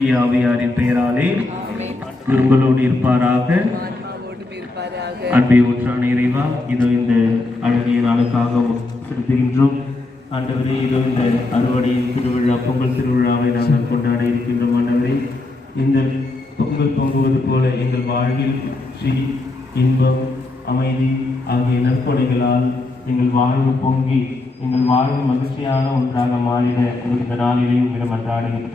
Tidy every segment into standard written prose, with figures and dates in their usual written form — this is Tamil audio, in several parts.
ஆவியாரின் பெயராலே குருங்களோடு இருப்பாராக. அன்பை ஊற்றான இறைவா, இதோ இந்த அழகிய நாளுக்காக செலுத்துகின்றோம். ஆண்டவரே, இதோ இந்த அறுவடையின் திருவிழா, பொங்கல் திருவிழாவை நாங்கள் கொண்டாட இருக்கின்றோம். ஆண்டவரே, இந்த பொங்கல் பொங்குவது போல எங்கள் வாழ்வில் ஸ்ரீ இன்பம், அமைதி ஆகிய நற்கொடைகளால் எங்கள் வாழ்வு பொங்கி எங்கள் வாழ்வு மகிழ்ச்சியான ஒன்றாக மாறிட இந்த நாளிலேயும் மன்றாடுகிறோம்.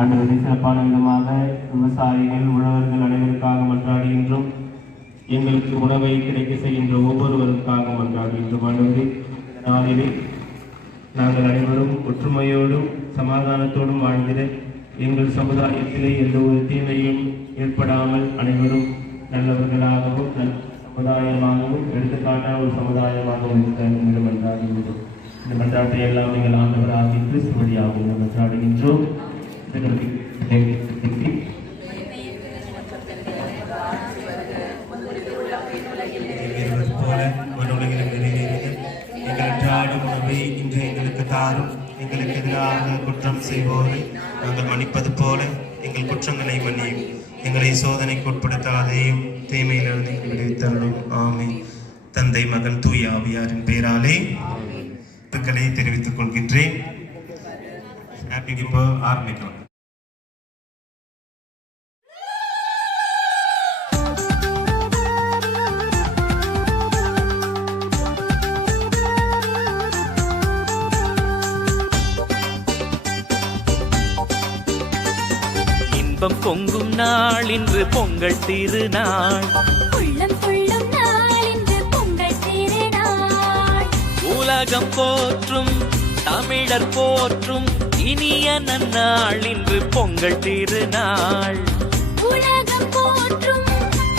ஆண்டவரை சிறப்பான விதமாக விவசாயிகள், உழவர்கள் அனைவருக்காக மன்றாடுகின்றோம். எங்களுக்கு உணவை கிடைக்க செய்கின்ற ஒவ்வொருவருக்காக மன்றாடுகின்றோம். ஆண்டவரே, நாளிலே நாங்கள் அனைவரும் ஒற்றுமையோடும் சமாதானத்தோடும் வாழ்ந்திட எங்கள் சமுதாயத்திலே எந்த ஒரு தீமையும் ஏற்படாமல் அனைவரும் நல்லவர்களாகவும் நல்ல சமுதாயமாகவும் எடுத்துக்காட்டான ஒரு சமுதாயமாகவும் இருக்க மன்றாடுகின்றோம். இந்த மன்றாட்டை எல்லாம் நீங்கள் ஆண்டவராகி கிறிஸ்து வழியாகவும் மன்றாடுகின்றோம். எங்களுக்கு எதிராக குற்றம் செய்வோரை நாங்கள் மன்னிப்பது போல எங்கள் குற்றங்களை மன்னியும். எங்களை சோதனைக்கு உட்படுத்தாதையும் தீமையிலிருந்து விடுவித்தருளும். ஆமென். தந்தை, மகன், தூய ஆவியாரின் பெயராலே தெரிவித்துக் கொள்கின்றேன். இப்போ ஆரம்பிக்கலாம். இன்பம் பொங்கும் நாள் இன்று பொங்கல் திருநாள், உள்ளம் கொள்ளும் நாள் இன்று பொங்கல் திருநாள். உலகம் போற்றும் தமிழர் போற்றும் இனிய நன்னாள் இன்று பொங்கல் திருநாள். உலகம் போற்றும்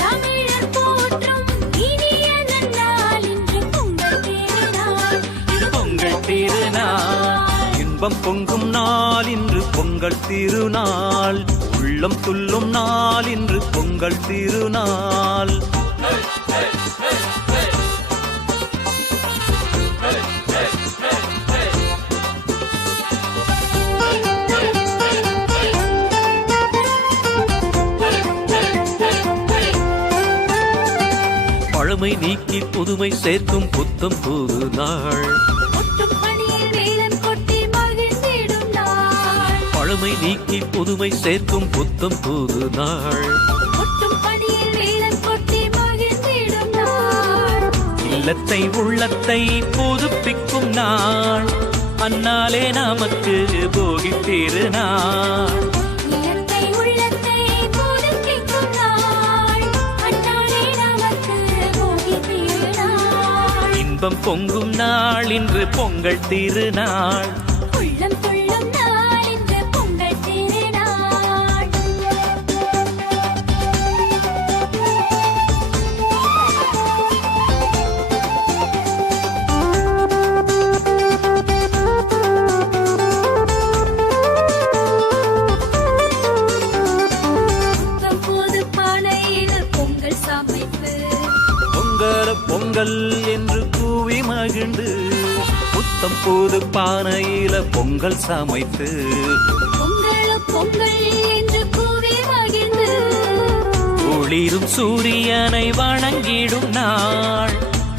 தமிழர் போற்றும் இனிய நன்னாள் இன்று பொங்கல் திருநாள். இது பொங்கல் திருநாள். இன்பம் பொங்கும் நாள் இன்று பொங்கல் திருநாள், உள்ளம் துள்ளும் நாள் இன்று பொங்கல் திருநாள். பழமை நீக்கி புதுமை சேர்க்கும் புத்தம் புது நாள். பழமை நீக்கி புதுமை சேர்க்கும் புத்தம் புது நாள். இல்லத்தை உள்ளத்தை புதுப்பிக்கும் நாள், அந்நாளே நமக்கு போகி திருநாள். இன்பம் பொங்கும் நாள் இன்று பொங்கல் திருநாள். பொங்கல் என்று கூவி மகிழ்ந்து புத்தம் புது பானையில பொங்கல் சமைத்து, ஒளிரும் சூரியனை வணங்கிடும் நாள்,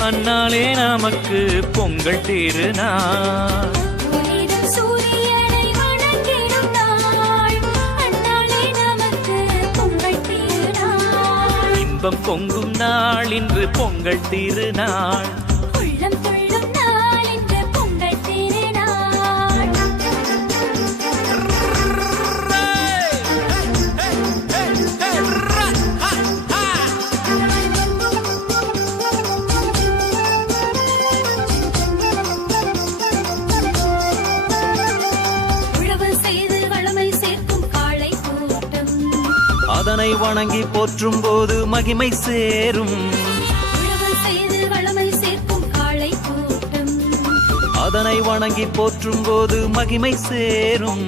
அந்நாளே நமக்கு பொங்கல் திருநாள். இன்பம் பொங்கும் நாள் இன்று பொங்கல் திருநாள். அதனை வணங்கி போற்றும் போது மகிமை சேரும். அதனை வணங்கி போற்றும் போது மகிமை சேரும்.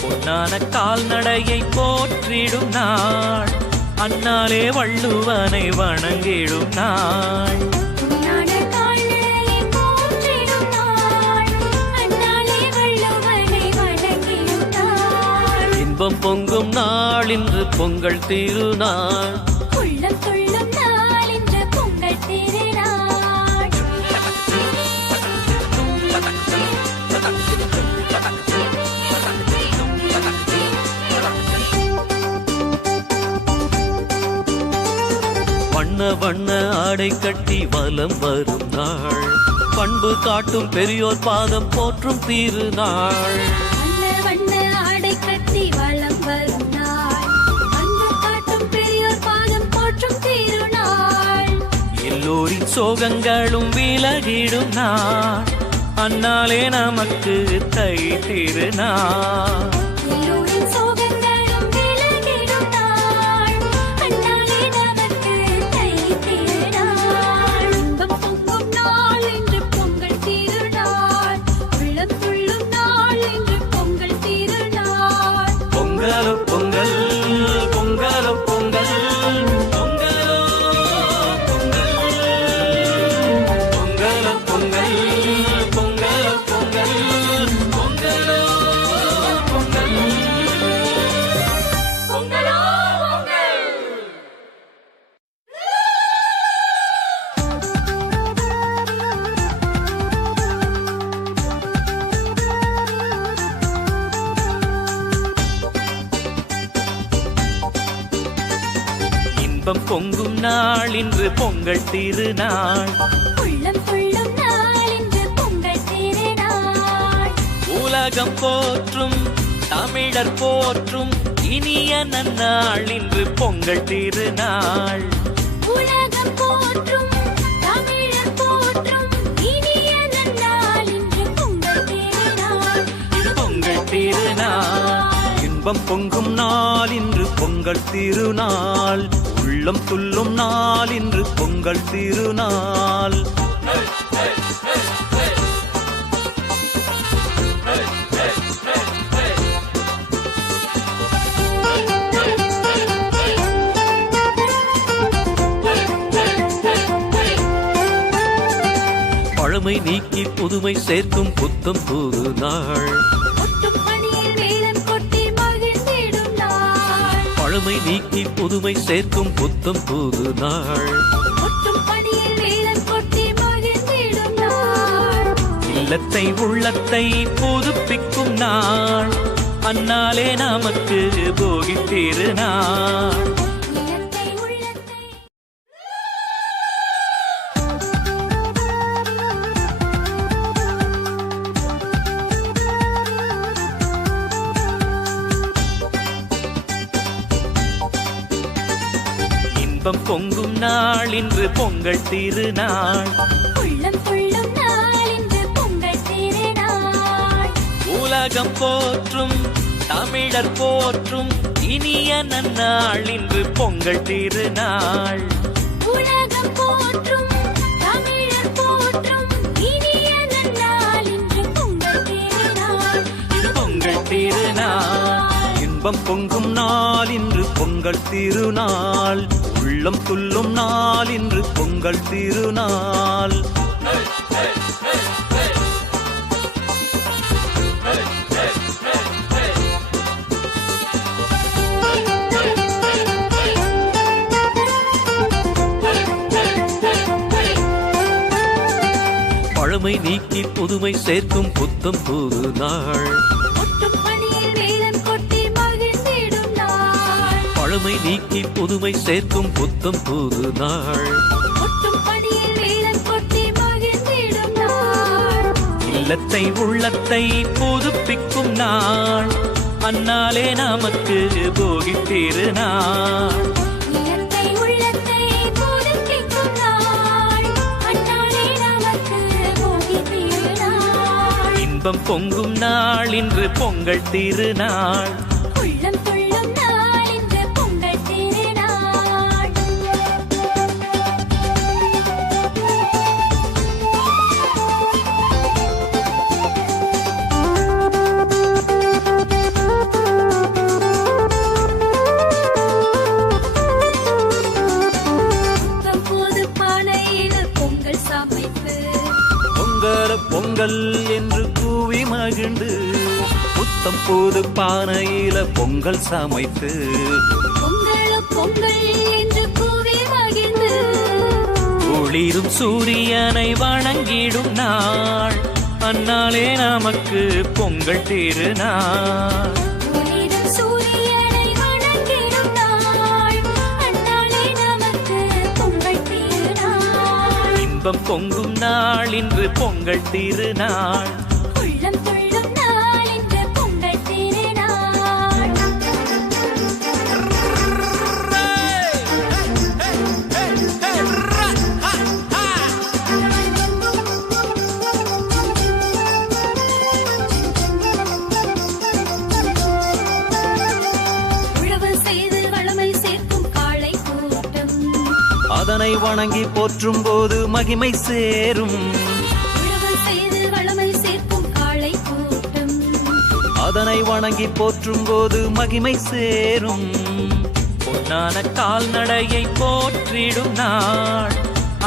பொன்னான கால்நடையை போற்றிடும் நாள், அந்நாளே வள்ளுவனை வணங்கிடும் நாள். இன்பம் பொங்கும் நாள் இன்று பொங்கல் திருநாள். உள்ளம் துள்ளும் நாள் இன்று பொங்கல் திருநாள். வண்ண வண்ண ஆடை கட்டி வலம் வரும் நாள். பண்பு காட்டும் பெரியோர் பாதம் போற்றும் திருநாள். வண்ண வண்ண ஆடை கட்டி வலம் வரும் நாள். அன்பு காட்டும் பெரியோர் பாதம் போற்றும் திருநாள். எல்லோரின் சோகங்களும் விலகிடும் நாள். அந்நாளே நமக்கு தை திருநாள். எல்லோரின் சோகங்களும் விலகிடும் நாள். அந்நாளே நமக்கு தை திருநாள். இன்பம் பொங்கும் நாள் இன்று பொங்கல் திருநாள். உள்ளம் துள்ளும் நாள் இன்று பொங்கல் திருநாள். பொங்கலோ பொங்கல் பொங்கலோ பொங்கல் பொங்கலோ பொங்கல் பொங்கலோ பொங்கல் பொங்கலோ பொங்கல் பொங்கலோ பொங்கல் பொங்கலோ பொங்கல். இன்பம் பொங்கும் நாள் இன்று பொங்கல் திருநாள். உள்ளம் துள்ளும் நாள் இன்று பொங்கல் திருநாள். உலகம் போற்றும் தமிழர் போற்றும் இனிய நன்னாள் இன்று பொங்கல் திருநாள். உலகம் போற்றும் தமிழர் போற்றும் இனிய நன்னாள் இன்று பொங்கல் திருநாள். இது பொங்கல் திருநாள். இன்பம் பொங்கும் நாள் இன்று பொங்கல் திருநாள். உள்ளம் துள்ளும் நாள் இன்று பொங்கல் திருநாள். பழமை நீக்கி புதுமை சேர்க்கும் புத்தம் புது நாள். ஒட்டும் பணியில் வேலம் கொட்டி மகிழ்ந்திடும் நாள். பழமை நீக்கி புதுமை சேர்க்கும் புத்தம் புது நாள். ஒட்டும் பணியில் வேலம் கொட்டி மகிழ்ந்திடும் நாள். இல்லத்தை உள்ளத்தை புதுப்பிக்கும் நாள். அந்நாளே நமக்கு போகி திருநாள். நிலத்தை உள்ளத்தை இன்பம் பொங்கும் நாள் இன்று பொங்கல் திருநாள். உள்ளம் துள்ளும் நாள் இன்று பொங்கல் திருநாள். உலகம் போற்றும் தமிழர் போற்றும் இனிய நன்னாள் இன்று பொங்கல் திருநாள். உலகம் போற்றும் தமிழர் போற்றும் இனிய நன்னாள் இன்று பொங்கல் திருநாள். இது பொங்கல் திருநாள். இன்பம் பொங்கும் நாள் இன்று பொங்கல் திருநாள். உள்ளம் துள்ளும் நாள் இன்று பொங்கல் திருநாள். பழமை நீக்கி புதுமை சேர்க்கும் புத்தம் புது நாள். ஒட்டும் பணியில் வேலம் கொட்டி மகிழ்ந்திடும் நாள். பழமை நீக்கி புதுமை சேர்க்கும் புத்தம் புது நாள். ஒட்டும் பணியில் வேலம் கொட்டி மகிழ்ந்திடும் நாள். இல்லத்தை உள்ளத்தை புதுப்பிக்கும் நாள். அந்நாளே நமக்கு போகி திருநாள். நிலத்தை உள்ளத்தை புதுப்பிக்கும் நாள். அந்நாளே நமக்கு போகி திருநாள். இன்பம் பொங்கும் நாள் இன்று பொங்கல் திருநாள். உள்ளம் துள்ளும் நாள் இன்று பொங்கல் திருநாள். புது பானையில் பொங்கல் சமைப்பு பொங்கல பொங்கல் என்று கூவி மகிழ்ந்து புத்தம் புது பானையில பொங்கல் சமைத்து பொங்கலோ பொங்கல் என்று கூவி மகிழ்ந்து ஒளிரும் சூரியனை வணங்கிடும் நாள் அந்நாளே நமக்கு பொங்கல் திருநாள். ஒளிரும் சூரியனை வணங்கிடும் நாள் அந்நாளே நமக்கு பொங்கல் திருநாள். இன்பம் பொங்கும் நாள் இன்று பொங்கல் திருநாள். உள்ளம் துள்ளும் நாள் இன்று பொங்கல் திருநாள். உழவு செய்து வளமை சேர்க்கும் காளை கூட்டம் அதனை வணங்கி போற்றும் போது மகிமை சேரும். உழவு செய்து வளமை சேர்க்கும் காளை கூட்டம் அதனை வணங்கி போற்றும் போது மகிமை சேரும். பொன்னான கால்நடையை போற்றிடும் நாள்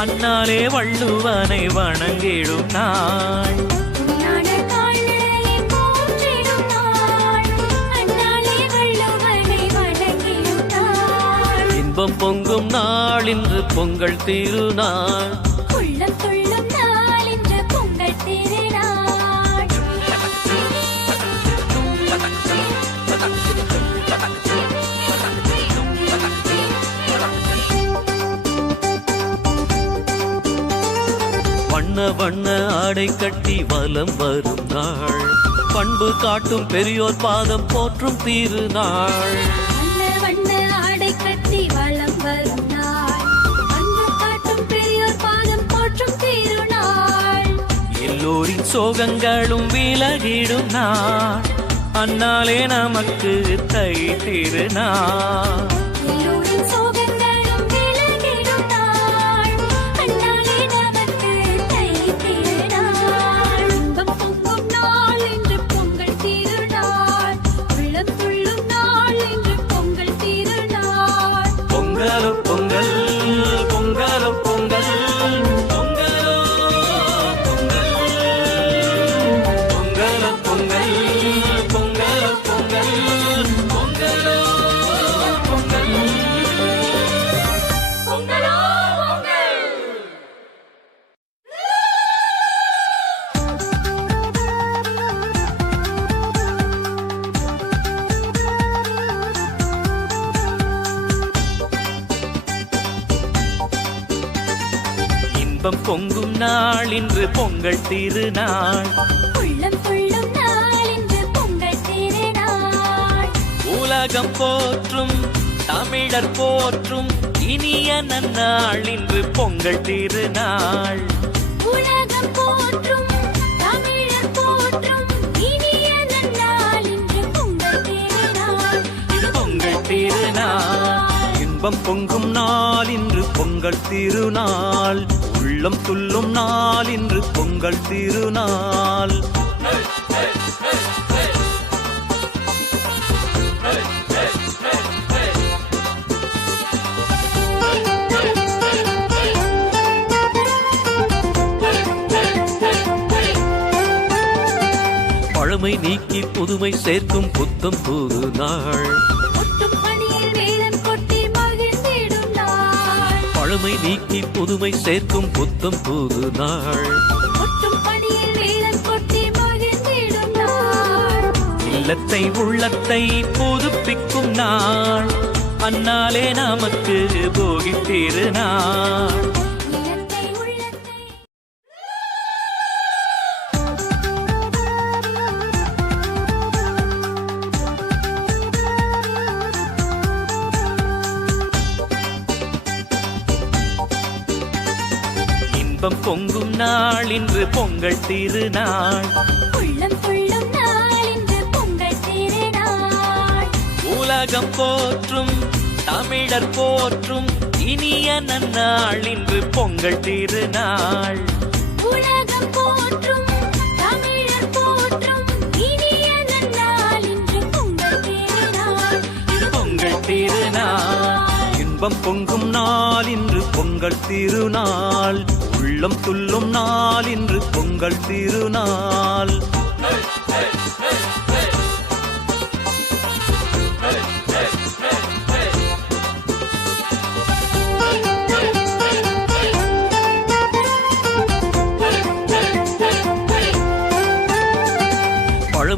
அந்நாளே வள்ளுவனை வணங்கிடும் நாள். ஞான கால்நடையை போற்றிடும் நாள் அந்நாளே வள்ளுவனை வணங்கிடும் நாள். இன்பம் பொங்கும் நாள் இன்று பொங்கல் திருநாள். உள்ளம் துள்ளும் நாள் இன்று பொங்கல் திருநாள். வண்ண வண்ண ஆடை கட்டி வலம் வரும் நாள் பண்பு காட்டும் பெரியோர் பாதம் போற்றும் திருநாள். வண்ண வண்ண ஆடை கட்டி வலம் வரும் நாள் அன்பு காட்டும் பெரியோர் பாதம் போற்றும் திருநாள். எல்லோரின் சோகங்களும் விலகிடும் நாள் அந்நாளே நமக்கு தை திருநாள். எல்லோரின் சோகங்களும் விலகிடும் நாள் அந்நாளே நமக்கு தை திருநாள். இன்பம் பொங்கும் நாள் இன்று பொங்கல் திருநாள். உள்ளம் துள்ளும் நாள் இன்று பொங்கல் திருநாள். பொங்கலோ பொங்கல் பொங்கலோ பொங்கல் பொங்கலோ பொங்கல் பொங்கலோ பொங்கல் பொங்கலோ பொங்கல் பொங்கலோ பொங்கல் பொங்கலோ பொங்கல். இன்பம் பொங்கும் நாள் இன்று பொங்கல் திருநாள். உள்ளம் துள்ளும் நாள் இன்று பொங்கல் திருநாள். உலகம் போற்றும் தமிழர் போற்றும் இனிய நன்னாள் இன்று பொங்கல் திருநாள். உலகம் போற்றும் தமிழர் போற்றும் இனிய நன்னாள் இன்று பொங்கல் திருநாள். இது பொங்கல் திருநாள். இன்பம் பொங்கும் நாள் இன்று பொங்கல் திருநாள். உள்ளம் துள்ளும் நாள் இன்று பொங்கல் திருநாள். பழமை நீக்கி புதுமை சேர்க்கும் புத்தம் புது நாள். கொட்டும் பணியில் வேலம் கொட்டி மகிழ்ந்திடும் நாள். பழமை நீக்கி புதுமை சேர்க்கும் புத்தம் புது நாள். கொட்டும் பணியில் வேலம் கொட்டி மகிழ்ந்திடும் நாள். இல்லத்தை உள்ளத்தை புதுப்பிக்கும் நாள் அந்நாளே நமக்கு போகி திருநாள். இல்லத்தை உள்ளத்தை இன்பம் பொங்கும் நாள் இன்று பொங்கல் திருநாள். உள்ளம் துள்ளும் நாள் இன்று பொங்கல் திருநாள். உலகம் போற்றும் தமிழர் போற்றும் இனிய நன்னாள் இன்று பொங்கல் திருநாள். உலகம் போற்றும் தமிழர் போற்றும் இனிய நன்னாள் இன்று பொங்கல் திருநாள். இது பொங்கல் திருநாள். இன்பம் பொங்கும் நாள் இன்று பொங்கல் திருநாள். உள்ளம் துள்ளும் நாள் இன்று பொங்கல் திருநாள்.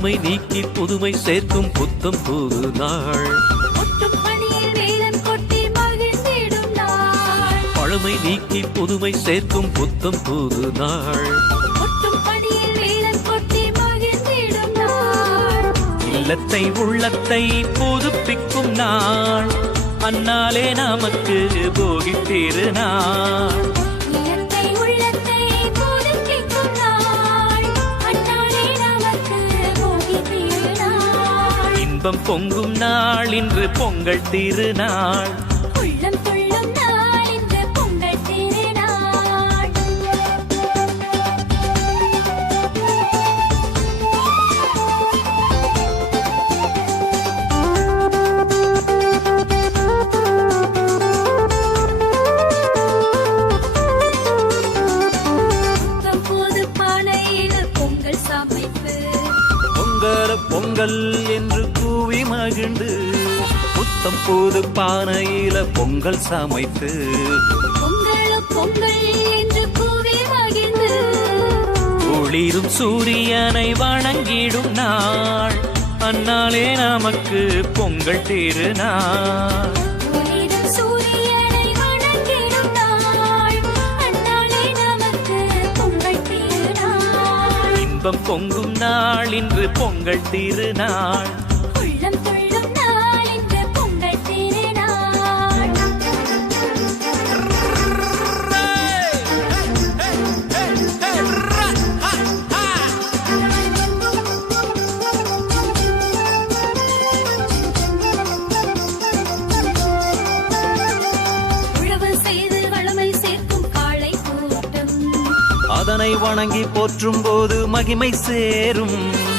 பழமை நீக்கி புதுமை சேர்க்கும் புத்தம் புது நாள். கொட்டும் பனியில் மேளம் கொட்டி மகிழ்ந்திடும் நாள். பழமை நீக்கி புதுமை சேர்க்கும் புத்தம் புது நாள். கொட்டும் பனியில் மேளம் கொட்டி மகிழ்ந்திடும் நாள். இல்லத்தை உள்ளத்தை புதுப்பிக்கும் நாள். அந்நாளே நமக்கு போகி திருநாள். இல்லத்தை உள்ளத்தை புதுப்பிக்கும் நாள். அந்நாளே நமக்கு போகி திருநாள். இன்பம் பொங்கும் நாள் இன்று பொங்கல் திருநாள். உள்ளம் துள்ளும் நாள் இன்று பொங்கல் திருநாள். புத்தம் புது பானையில் பொங்கல் சமைத்து பொங்கல பொங்கல் என்று கூவி மகிழ்ந்து புத்தம் புது பானையில பொங்கல் சமைத்து பொங்கல் பொங்கல் என்று கூவி மகிழ்ந்து ஒளிரும் சூரியனை வணங்கிடும் நாள். அந்நாளே நமக்கு பொங்கல் திருநாள். ஒளிரும் சூரியனை வணங்கிடும் நாள். அந்நாளே நமக்கு பொங்கல் திருநாள். இன்பம் பொங்கும் நாள் இன்று பொங்கல் திருநாள். உள்ளம் துள்ளும் நாள் இன்று பொங்கல் திருநாள். உழவு செய்து வளமை சேர்க்கும் காளை கூட்டம். அதனை வணங்கி போற்றும் போது மகிமை சேரும்.